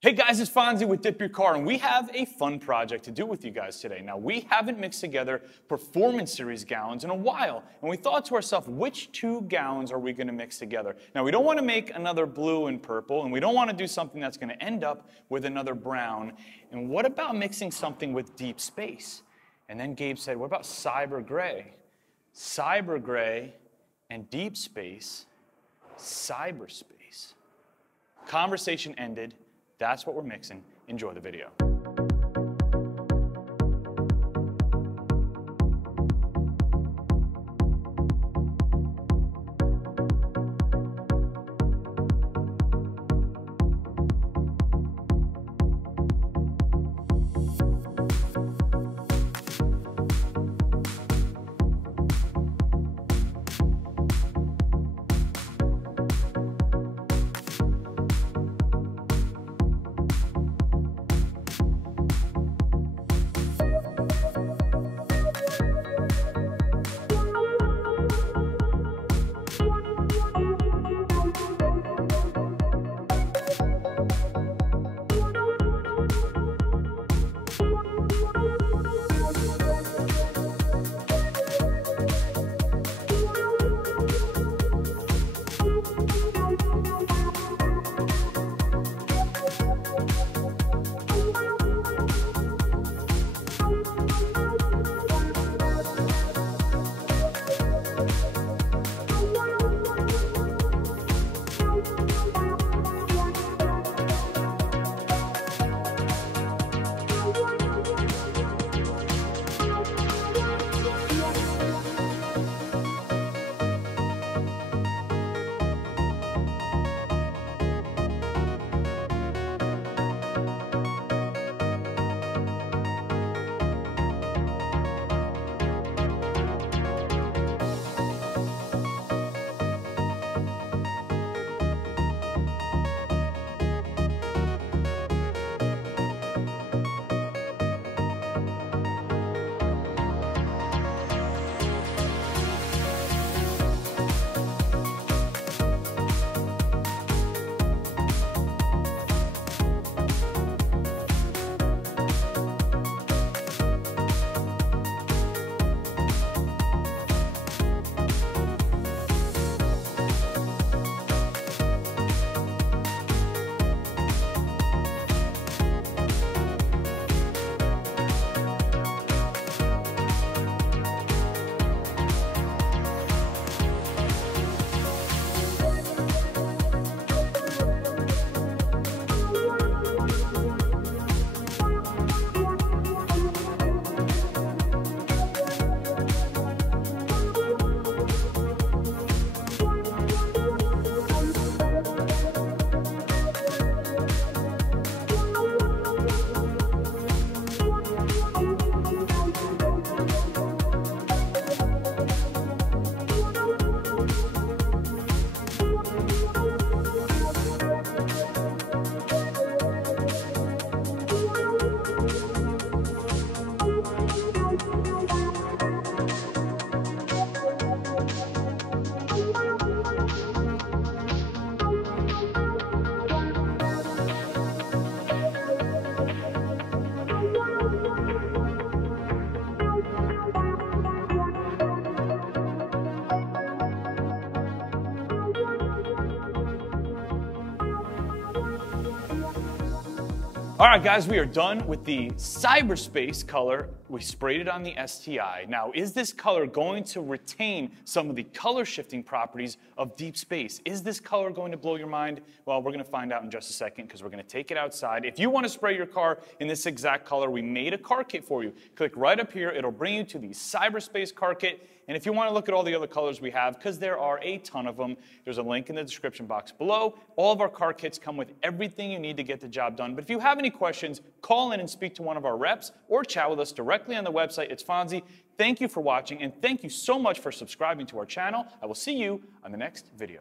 Hey guys, it's Fonzie with Dip Your Car, and we have a fun project to do with you guys today. Now, we haven't mixed together Performance Series gallons in a while, and we thought to ourselves, which two gallons are we going to mix together? Now, we don't want to make another blue and purple, and we don't want to do something that's going to end up with another brown. And what about mixing something with deep space? And then Gabe said, what about cyber gray? Cyber gray and deep space, cyberspace. Conversation ended. That's what we're mixing. Enjoy the video. All right, guys, we are done with the cyberspace color. We sprayed it on the STI. Now, is this color going to retain some of the color shifting properties of deep space? Is this color going to blow your mind? Well, we're going to find out in just a second because we're going to take it outside. If you want to spray your car in this exact color, we made a car kit for you. Click right up here. It'll bring you to the cyberspace car kit. And if you want to look at all the other colors we have, because there are a ton of them, there's a link in the description box below. All of our car kits come with everything you need to get the job done. But if you have any questions, call in and speak to one of our reps or chat with us directly on the website. It's Fonzie. Thank you for watching, and thank you so much for subscribing to our channel. I will see you on the next video.